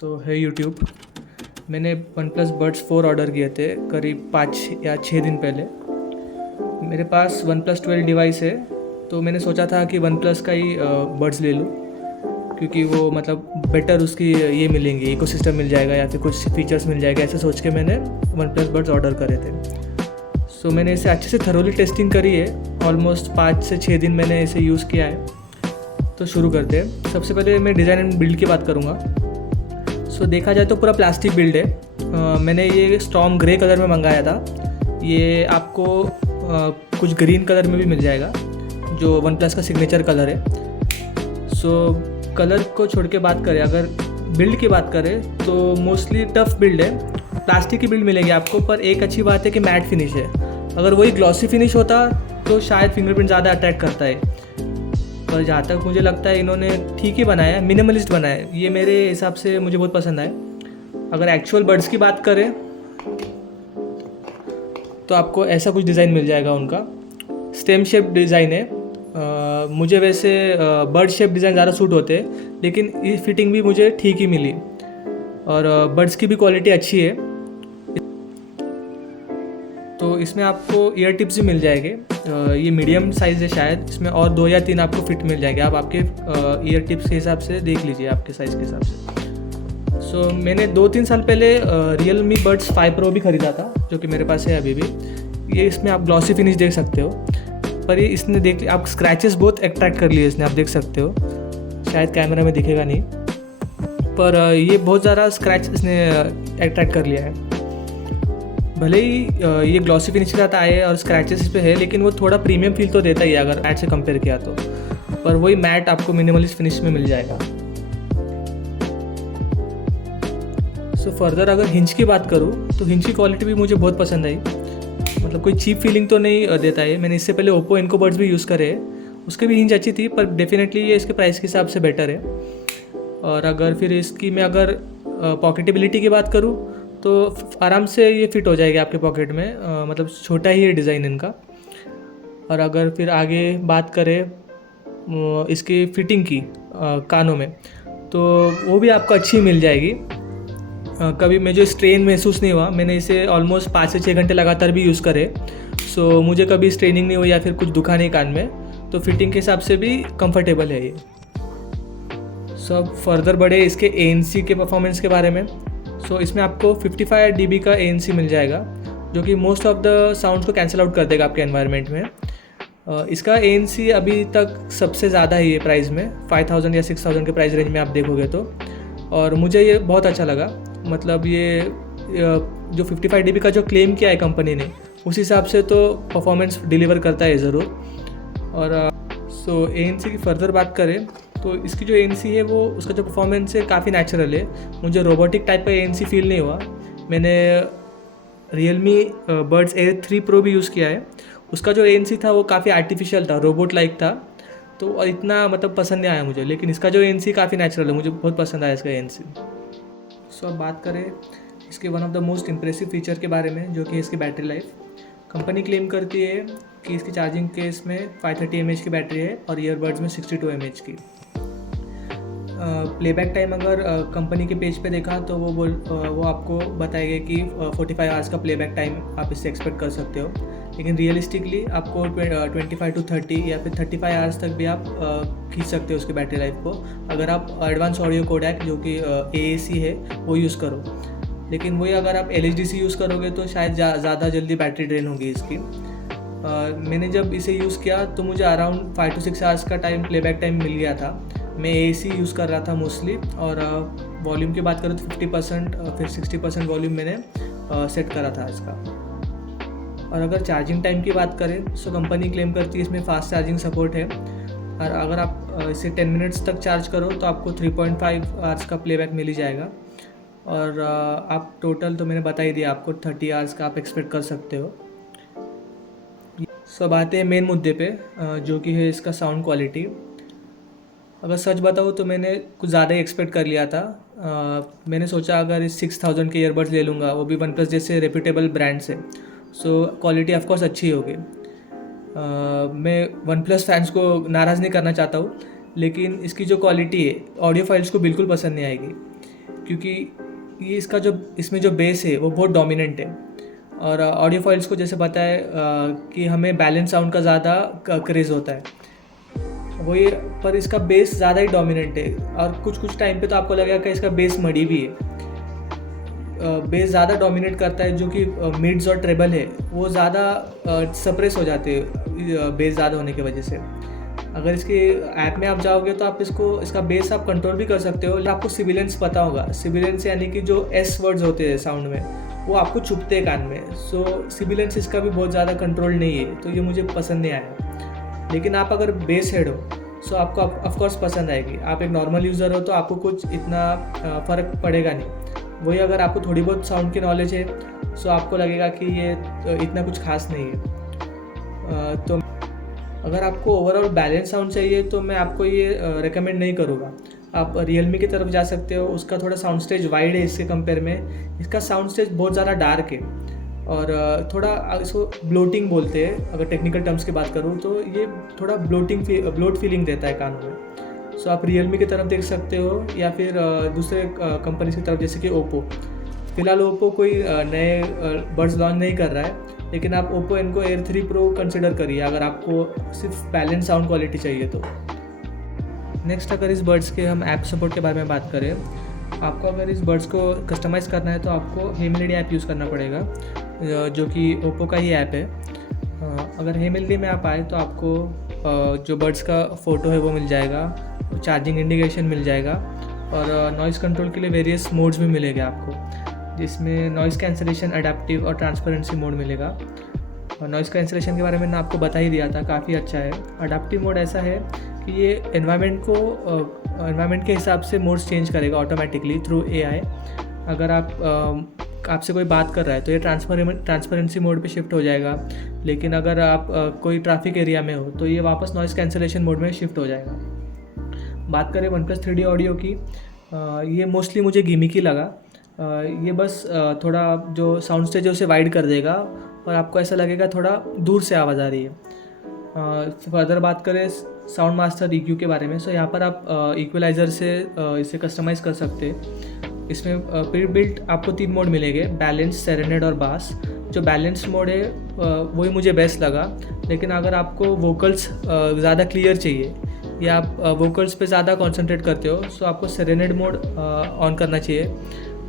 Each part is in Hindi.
सो है यूट्यूब। मैंने वन प्लस बड्स 4 ऑर्डर किए थे करीब 5 या 6 दिन पहले। मेरे पास वन प्लस 12 डिवाइस है, तो मैंने सोचा था कि वन प्लस का ही बड्स ले लूँ, क्योंकि वो मतलब बेटर उसकी ये मिलेंगी, इकोसिस्टम मिल जाएगा या फिर कुछ फीचर्स मिल जाएगा, ऐसे सोच के मैंने वन प्लस बड्स ऑर्डर करे थे। सो मैंने इसे अच्छे से थरोली टेस्टिंग करी है। ऑलमोस्ट 5 से 6 दिन मैंने इसे यूज़ किया है। तो शुरू करते हैं। सबसे पहले मैं डिज़ाइन एंड बिल्ड की बात करूँगा। सो देखा जाए तो पूरा प्लास्टिक बिल्ड है। मैंने ये स्टॉर्म ग्रे कलर में मंगाया था। ये आपको कुछ ग्रीन कलर में भी मिल जाएगा, जो वन प्लस का सिग्नेचर कलर है। सो कलर को छोड़ के बात करें, अगर बिल्ड की बात करें तो मोस्टली टफ बिल्ड है। प्लास्टिक की बिल्ड मिलेगी आपको, पर एक अच्छी बात है कि मैट फिनिश है। अगर वही ग्लॉसी फिनिश होता तो शायद फिंगरप्रिंट ज़्यादा अट्रैक्ट करता है, पर जहाँ तक मुझे लगता है इन्होंने ठीक ही बनाया है, मिनिमलिस्ट बनाया है। ये मेरे हिसाब से मुझे बहुत पसंद आए। अगर एक्चुअल बड्स की बात करें तो आपको ऐसा कुछ डिज़ाइन मिल जाएगा। उनका स्टेम शेप डिज़ाइन है। मुझे वैसे बर्ड शेप डिज़ाइन ज़्यादा सूट होते हैं, लेकिन ये फिटिंग भी मुझे ठीक ही मिली और बड्स की भी क्वालिटी अच्छी है। तो इसमें आपको ईयर टिप्स भी मिल जाएंगे। ये मीडियम साइज़ है शायद, इसमें और 2 या 3 आपको फिट मिल जाएंगे। आप आपके ईयर टिप्स के हिसाब से देख लीजिए, आपके साइज़ के हिसाब से। सो मैंने 2-3 साल पहले Realme Buds 5 Pro भी ख़रीदा था, जो कि मेरे पास है अभी भी। ये इसमें आप ग्लॉसी फिनिश देख सकते हो, पर ये इसने देख आप स्क्रैचेस बहुत अट्रैक्ट कर लिए इसने, आप देख सकते हो। शायद कैमरा में दिखेगा नहीं, पर ये बहुत ज़्यादा स्क्रैच इसने अट्रैक्ट कर लिया है। भले ही ये ग्लॉसी फिनिश के साथ आए और स्क्रैचेस पे है, लेकिन वो थोड़ा प्रीमियम फील तो देता ही है अगर मैट से कंपेयर किया तो। पर वही मैट आपको मिनिमलिस्ट फिनिश में मिल जाएगा। सो फर्दर अगर हिंज की बात करूँ तो हिंज की क्वालिटी भी मुझे बहुत पसंद आई। मतलब कोई चीप फीलिंग तो नहीं देता है। मैंने इससे पहले ओप्पो इनको बड्स भी यूज़ करे, उसके भी हिंज अच्छी थी, पर डेफिनेटली ये इसके प्राइस के हिसाब से बेटर है। और अगर फिर इसकी मैं अगर पॉकेटेबिलिटी की बात करूँ तो आराम से ये फिट हो जाएगी आपके पॉकेट में। मतलब छोटा ही है डिज़ाइन इनका। और अगर फिर आगे बात करें इसकी फिटिंग की कानों में, तो वो भी आपको अच्छी मिल जाएगी। कभी मुझे स्ट्रेन महसूस नहीं हुआ। मैंने इसे ऑलमोस्ट 5 से 6 घंटे लगातार भी यूज़ करे, सो मुझे कभी स्ट्रेनिंग नहीं हुई या फिर कुछ दुखा नहीं कान में। तो फिटिंग के हिसाब से भी कंफर्टेबल है ये। सो अब फर्दर बढ़े इसके ANC के परफॉर्मेंस के बारे में। सो इसमें आपको 55 dB का ANC मिल जाएगा, जो कि मोस्ट ऑफ द साउंड्स को कैंसिल आउट कर देगा आपके एनवायरनमेंट में। इसका ANC अभी तक सबसे ज़्यादा ही है प्राइस में, 5000 या 6000 के प्राइस रेंज में आप देखोगे तो। और मुझे ये बहुत अच्छा लगा। मतलब ये जो 55 dB का जो क्लेम किया है कंपनी ने, उस हिसाब से तो परफॉर्मेंस डिलीवर करता है ज़रूर। और सो ANC की फर्दर बात करें तो इसकी जो ANC है वो उसका जो परफॉर्मेंस है काफ़ी नेचुरल है। मुझे रोबोटिक टाइप का ANC फील नहीं हुआ। मैंने Realme Buds Air 3 Pro भी यूज़ किया है, उसका जो ANC था वो काफ़ी आर्टिफिशियल था, रोबोट लाइक था, तो इतना मतलब पसंद नहीं आया मुझे। लेकिन इसका जो ANC काफ़ी नेचुरल है, मुझे बहुत पसंद आया इसका ANC। सो अब बात करें इसके one of the most impressive feature के बारे में, जो कि इसकी बैटरी लाइफ। कंपनी क्लेम करती है कि इसकी चार्जिंग केस में 530 mAh की बैटरी है और ईयरबड्स में 62 mAh की। प्लेबैक टाइम अगर कंपनी के पेज पे देखा तो वो आपको बताएगा कि 45 आवर्स का प्लेबैक टाइम आप इससे एक्सपेक्ट कर सकते हो। लेकिन रियलिस्टिकली आपको 25 to 30 या फिर 35 आवर्स तक भी आप खींच सकते हो उसकी बैटरी लाइफ को, अगर आप एडवांस ऑडियो कोडेक जो कि AAC है वो यूज़ करो। लेकिन वही अगर आप LHDC यूज़ करोगे तो शायद ज़्यादा जल्दी बैटरी ड्रेन होगी इसकी। मैंने जब इसे यूज़ किया तो मुझे अराउंड 5 to 6 आवर्स का प्लेबैक टाइम मिल गया था। मैं AC यूज़ कर रहा था मोस्टली। और वॉल्यूम की बात करूँ तो 50% फिर 60% वॉल्यूम मैंने सेट करा था इसका। और अगर चार्जिंग टाइम की बात करें तो कंपनी क्लेम करती है इसमें फास्ट चार्जिंग सपोर्ट है। और अगर आप इसे 10 मिनट्स तक चार्ज करो तो आपको 3.5 आवर्स का प्लेबैक मिल ही जाएगा। और आप टोटल तो मैंने बता ही दिया आपको, 30 आवर्स का आप एक्सपेक्ट कर सकते हो। सब आते हैं मेन मुद्दे पे, जो कि है इसका साउंड क्वालिटी। अगर सच बताऊँ तो मैंने कुछ ज़्यादा ही एक्सपेक्ट कर लिया था। मैंने सोचा अगर इस 6000 के ईयरबड्स ले लूँगा, वो भी वन प्लस जैसे रेप्यूटेबल ब्रांड से, सो क्वालिटी ऑफकोर्स अच्छी होगी। मैं वन प्लस फैंस को नाराज़ नहीं करना चाहता हूँ, लेकिन इसकी जो क्वालिटी है ऑडियो फाइल्स को बिल्कुल पसंद नहीं आएगी, क्योंकि ये इसका जो इसमें जो बेस है वो बहुत डोमिनेंट है। और ऑडियो फाइल्स को जैसे पता है कि हमें बैलेंस साउंड का ज़्यादा क्रेज़ होता है, वो ये, पर इसका बेस ज़्यादा ही डोमिनेंट है। और कुछ कुछ टाइम पे तो आपको लगेगा कि इसका बेस मडी भी है। बेस ज़्यादा डोमिनेट करता है, जो कि मिड्स और ट्रेबल है वो ज़्यादा सप्रेस हो जाते हैं बेस ज़्यादा होने की वजह से। अगर इसके ऐप में आप जाओगे तो आप इसका बेस आप कंट्रोल भी कर सकते हो। आपको सिबिलेंस पता होगा, सिबिलेंस यानी कि जो एस वर्ड्स होते हैं साउंड में वो आपको चुभते हैं कान में। सो सिबिलेंस इसका भी बहुत ज़्यादा कंट्रोल नहीं है, तो ये मुझे पसंद नहीं आया। लेकिन आप अगर बेस हेड हो सो आपको ऑफकोर्स पसंद आएगी। आप एक नॉर्मल यूज़र हो तो आपको कुछ इतना फ़र्क पड़ेगा नहीं। वही अगर आपको थोड़ी बहुत साउंड की नॉलेज है सो आपको लगेगा कि ये इतना कुछ खास नहीं है। तो अगर आपको ओवरऑल बैलेंस साउंड चाहिए तो मैं आपको ये रेकमेंड नहीं करूँगा। आप Realme की तरफ जा सकते हो, उसका थोड़ा साउंड स्टेज वाइड है इसके कंपेयर में। इसका साउंड स्टेज बहुत ज़्यादा डार्क है और थोड़ा इसको ब्लोटिंग बोलते हैं अगर टेक्निकल टर्म्स की बात करूँ तो। ये थोड़ा ब्लोट फीलिंग देता है कानों में। सो आप Realme की तरफ देख सकते हो या फिर दूसरे कंपनी की तरफ जैसे कि ओप्पो। फ़िलहाल ओप्पो कोई नए बड्स लॉन्च नहीं कर रहा है, लेकिन आप ओप्पो इनको Air 3 Pro कंसिडर करिए अगर आपको सिर्फ बैलेंस साउंड क्वालिटी चाहिए तो। नेक्स्ट, अगर इस बड्स के हम ऐप सपोर्ट के बारे में बात करें, आपको अगर इस बड्स को कस्टमाइज़ करना है तो आपको हे मेलोडी ऐप यूज़ करना पड़ेगा, जो कि ओप्पो का ही ऐप है। अगर हे मेलोडी में आप आए तो आपको जो बड्स का फ़ोटो है वो मिल जाएगा, चार्जिंग इंडिकेशन मिल जाएगा और नॉइज़ कंट्रोल के लिए वेरियस मोड्स भी मिलेंगे आपको, जिसमें नॉइज़ कैंसलेशन, अडेप्टिव और ट्रांसपेरेंसी मोड मिलेगा। और नॉइज़ कैंसलेशन के बारे में आपको बता ही दिया था, काफ़ी अच्छा है। अडेप्टिव मोड ऐसा है कि ये एनवायरनमेंट के हिसाब से मोड्स चेंज करेगा ऑटोमेटिकली थ्रू AI। अगर आपसे कोई बात कर रहा है तो ये ट्रांसपेरेंसी मोड पे शिफ्ट हो जाएगा, लेकिन अगर आप कोई ट्रैफिक एरिया में हो तो ये वापस नॉइज़ कैंसलेशन मोड में शिफ्ट हो जाएगा। बात करें OnePlus 3D ऑडियो की, ये मोस्टली मुझे गिमिक ही लगा। ये बस थोड़ा जो साउंड स्टेज है उसे वाइड कर देगा और आपको ऐसा लगेगा थोड़ा दूर से आवाज़ आ रही है। फर्दर बात करें साउंड मास्टर EQ के बारे में, सो यहाँ पर आप इक्वलाइज़र से इसे कस्टमाइज़ कर सकते हैं। इसमें प्री बिल्ट आपको 3 मोड मिलेंगे, बैलेंस, सेरेनेड और बास। जो बैलेंस मोड है वही मुझे बेस्ट लगा, लेकिन अगर आपको वोकल्स ज़्यादा क्लियर चाहिए या आप वोकल्स पे ज़्यादा कॉन्सेंट्रेट करते हो सो आपको सेरेनेड मोड ऑन करना चाहिए।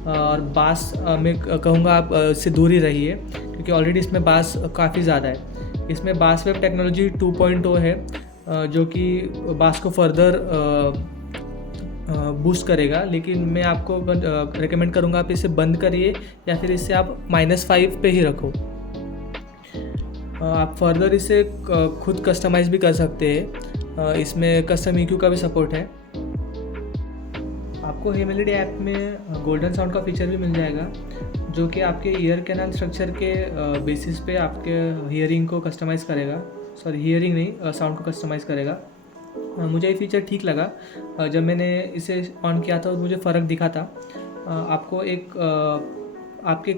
और बास मैं कहूँगा आप इससे दूर ही रहिए, क्योंकि ऑलरेडी इसमें बास काफ़ी ज़्यादा है। इसमें बास वेब टेक्नोलॉजी 2.0 है, जो कि बास को फर्दर बूस्ट करेगा, लेकिन मैं आपको रेकमेंड करूँगा आप इसे बंद करिए या फिर इसे आप -5 पे ही रखो। आप फर्दर इसे खुद कस्टमाइज़ भी कर सकते हैं, इसमें कस्टम EQ का भी सपोर्ट है। आपको हे मेलोडी ऐप में गोल्डन साउंड का फीचर भी मिल जाएगा, जो कि आपके ईयर कैनाल स्ट्रक्चर के बेसिस पे आपके हियरिंग को कस्टमाइज़ करेगा। सॉरी, हियरिंग नहीं, साउंड को कस्टमाइज़ करेगा। मुझे ये फीचर ठीक लगा। जब मैंने इसे ऑन किया था तो मुझे फ़र्क दिखा था। आपको आपके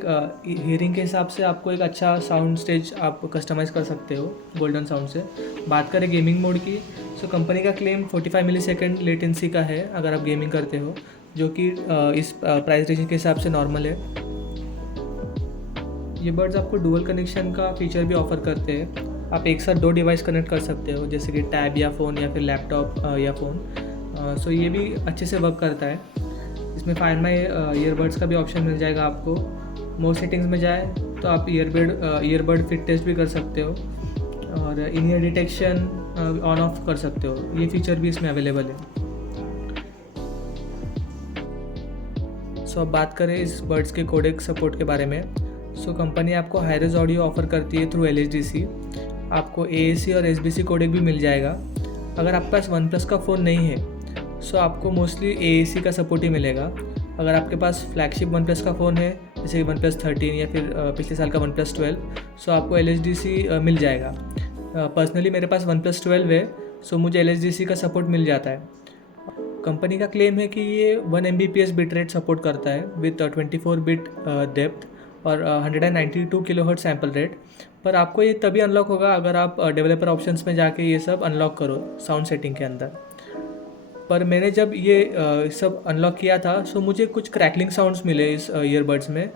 हियरिंग के हिसाब से आपको एक अच्छा साउंड स्टेज आप कस्टमाइज़ कर सकते हो गोल्डन साउंड से। बात करें गेमिंग मोड की, सो कंपनी का क्लेम 45 मिलीसेकंड लेटेंसी का है अगर आप गेमिंग करते हो, जो कि इस प्राइस रेंज के हिसाब से नॉर्मल है। ये बड्स आपको डुअल कनेक्शन का फीचर भी ऑफ़र करते हैं। आप एक साथ 2 डिवाइस कनेक्ट कर सकते हो, जैसे कि टैब या फ़ोन या फिर लैपटॉप या फ़ोन। सो ये भी अच्छे से वर्क करता है। इसमें फाइंड माई ईयरबड्स का भी ऑप्शन मिल जाएगा आपको। मोर सेटिंग्स में जाए तो आप ईयरबड फिट टेस्ट भी कर सकते हो और इन ईयर डिटेक्शन ऑन ऑफ कर सकते हो। ये फीचर भी इसमें अवेलेबल है। सो अब बात करें इस बड्स के कोडेक सपोर्ट के बारे में। सो कंपनी आपको हाई-रेज़ ऑडियो ऑफ़र करती है थ्रू LHDC। आपको AAC और SBC कोडेक भी मिल जाएगा। अगर आपके पास OnePlus का फ़ोन नहीं है सो आपको मोस्टली AAC का सपोर्ट ही मिलेगा। अगर आपके पास फ्लैगशिप OnePlus का फ़ोन है, जैसे कि OnePlus 13 या फिर पिछले साल का OnePlus 12, सो आपको LHDC मिल जाएगा। पर्सनली मेरे पास OnePlus 12 है, सो मुझे LHDC का सपोर्ट मिल जाता है। कंपनी का क्लेम है कि ये 1 Mbps बिट रेट सपोर्ट करता है विद 24 बिट डेप्थ और 192 kHz सैम्पल रेट। पर आपको ये तभी अनलॉक होगा अगर आप डेवलपर ऑप्शंस में जाके ये सब अनलॉक करो साउंड सेटिंग के अंदर। पर मैंने जब ये सब अनलॉक किया था सो मुझे कुछ क्रैकलिंग साउंड्स मिले इस ईयरबड्स में।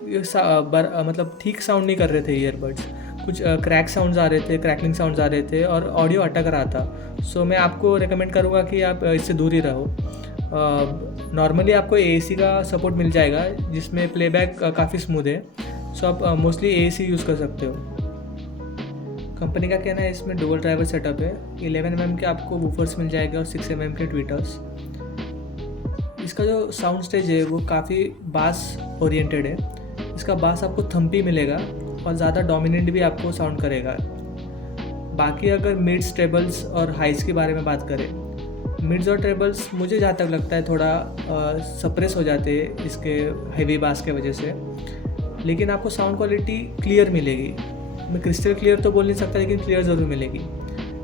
मतलब ठीक साउंड नहीं कर रहे थे ईयरबड्स, कुछ क्रैक साउंड्स आ रहे थे, क्रैकलिंग साउंड्स आ रहे थे और ऑडियो अटक रहा था। सो मैं आपको रेकमेंड करूँगा कि आप इससे दूर ही रहो। नॉर्मली आपको एएसी का सपोर्ट मिल जाएगा जिसमें प्लेबैक काफ़ी स्मूथ है। सो आप मोस्टली एएसी यूज़ कर सकते हो। कंपनी का कहना है इसमें डुअल ड्राइवर सेटअप है। 11 mm के आपको वूफर्स मिल जाएगा और 6 mm के ट्वीटर्स। इसका जो साउंड स्टेज है वो काफ़ी बास ओरिएंटेड है। इसका बास आपको थम्पी मिलेगा और ज़्यादा डोमिनेंट भी आपको साउंड करेगा। बाकी अगर मिड्स, ट्रेबल्स और हाइस के बारे में बात करें, मिड्स और ट्रेबल्स मुझे जहाँ तक लगता है थोड़ा सप्रेस हो जाते हैं इसके हेवी बास के वजह से, लेकिन आपको साउंड क्वालिटी क्लियर मिलेगी। मैं क्रिस्टल क्लियर तो बोल नहीं सकता, लेकिन क्लियर ज़रूर मिलेगी।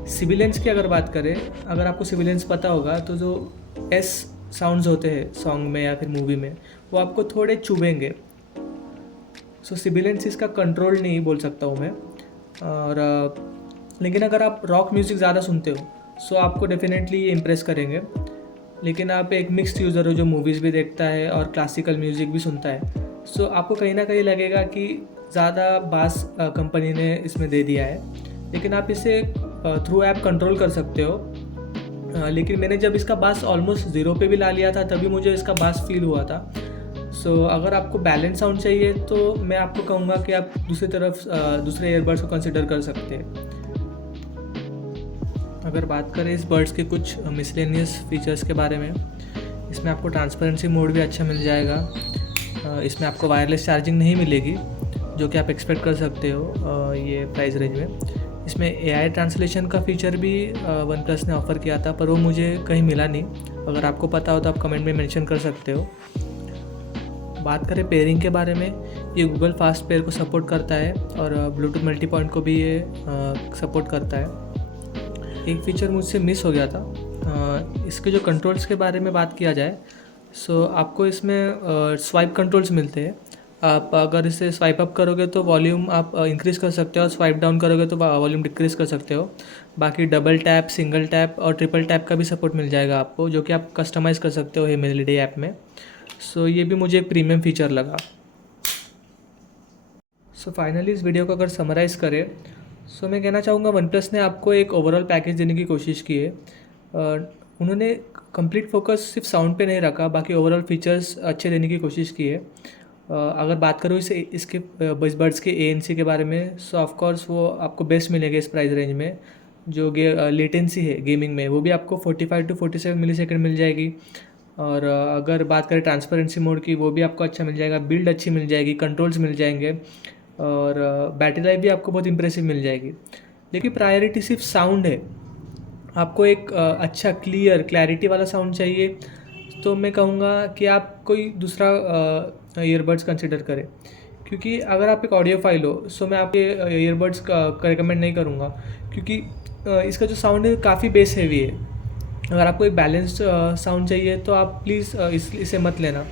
सिविलियंस की अगर बात करें, अगर आपको सिविलियंस पता होगा तो जो एस साउंड्स होते हैं सॉन्ग में या फिर मूवी में, वो आपको थोड़े चुभेंगे। सो सिविलियंस इसका कंट्रोल नहीं बोल सकता हूँ मैं। और लेकिन अगर आप रॉक म्यूज़िक ज़्यादा सुनते हो सो आपको डेफिनेटली ये इम्प्रेस करेंगे। लेकिन आप एक मिक्स्ड यूज़र हो जो मूवीज़ भी देखता है और क्लासिकल म्यूज़िक भी सुनता है, सो आपको कहीं ना कहीं लगेगा कि ज़्यादा बास कंपनी ने इसमें दे दिया है। लेकिन आप इसे थ्रू ऐप कंट्रोल कर सकते हो। लेकिन मैंने जब इसका बास ऑलमोस्ट 0 पे भी ला लिया था तभी मुझे इसका बास फील हुआ था। सो अगर आपको बैलेंस साउंड चाहिए तो मैं आपको कहूँगा कि आप दूसरे ईयरबड्स को कंसिडर कर सकते हैं। अगर बात करें इस बड्स के कुछ मिसलेनियस फीचर्स के बारे में, इसमें आपको ट्रांसपेरेंसी मोड भी अच्छा मिल जाएगा। इसमें आपको वायरलेस चार्जिंग नहीं मिलेगी जो कि आप एक्सपेक्ट कर सकते हो ये प्राइस रेंज में। इसमें AI ट्रांसलेशन का फीचर भी वन प्लस ने ऑफ़र किया था, पर वो मुझे कहीं मिला नहीं। अगर आपको पता हो तो आप कमेंट में मेंशन कर सकते हो। बात करें पेयरिंग के बारे में, ये गूगल फास्ट पेयर को सपोर्ट करता है और ब्लूटूथ मल्टी पॉइंट को भी ये सपोर्ट करता है। एक फ़ीचर मुझसे मिस हो गया था। इसके जो कंट्रोल्स के बारे में बात किया जाए, सो आपको इसमें स्वाइप कंट्रोल्स मिलते हैं। आप अगर इसे स्वाइप अप करोगे तो वॉल्यूम आप इंक्रीज़ कर सकते हो और स्वाइप डाउन करोगे तो वॉल्यूम डिक्रीज़ कर सकते हो। बाकी डबल टैप, सिंगल टैप और ट्रिपल टैप का भी सपोर्ट मिल जाएगा आपको, जो कि आप कस्टमाइज़ कर सकते हो हेमेलिडे ऐप में। सो ये भी मुझे एक प्रीमियम फीचर लगा। सो फाइनली इस वीडियो को अगर समराइज़ करें, सो मैं कहना चाहूँगा वन प्लस ने आपको एक ओवरऑल पैकेज देने की कोशिश की है। उन्होंने कंप्लीट फोकस सिर्फ साउंड पे नहीं रखा, बाकी ओवरऑल फीचर्स अच्छे देने की कोशिश की है। अगर बात करूँ इसके बड्स के ANC के बारे में, सो ऑफकोर्स वो आपको बेस्ट मिलेगा इस प्राइस रेंज में। जो लेटेंसी है गेमिंग में वो भी आपको 45 to 47 मिलीसेकंड मिल जाएगी। और अगर बात करें ट्रांसपेरेंसी मोड की, वो भी आपको अच्छा मिल जाएगा। बिल्ड अच्छी मिल जाएगी, कंट्रोल्स मिल जाएंगे और बैटरी लाइफ भी आपको बहुत इंप्रेसिव मिल जाएगी। लेकिन प्रायोरिटी सिर्फ साउंड है। आपको एक अच्छा क्लैरिटी वाला साउंड चाहिए तो मैं कहूँगा कि आप कोई दूसरा ईयरबड्स कंसिडर करें, क्योंकि अगर आप एक ऑडियो फाइल हो सो मैं आपके ईयरबड्स का रिकमेंड नहीं करूँगा, क्योंकि इसका जो साउंड है काफ़ी बेस हेवी है। अगर आपको एक बैलेंस्ड साउंड चाहिए तो आप प्लीज़ इसे मत लेना।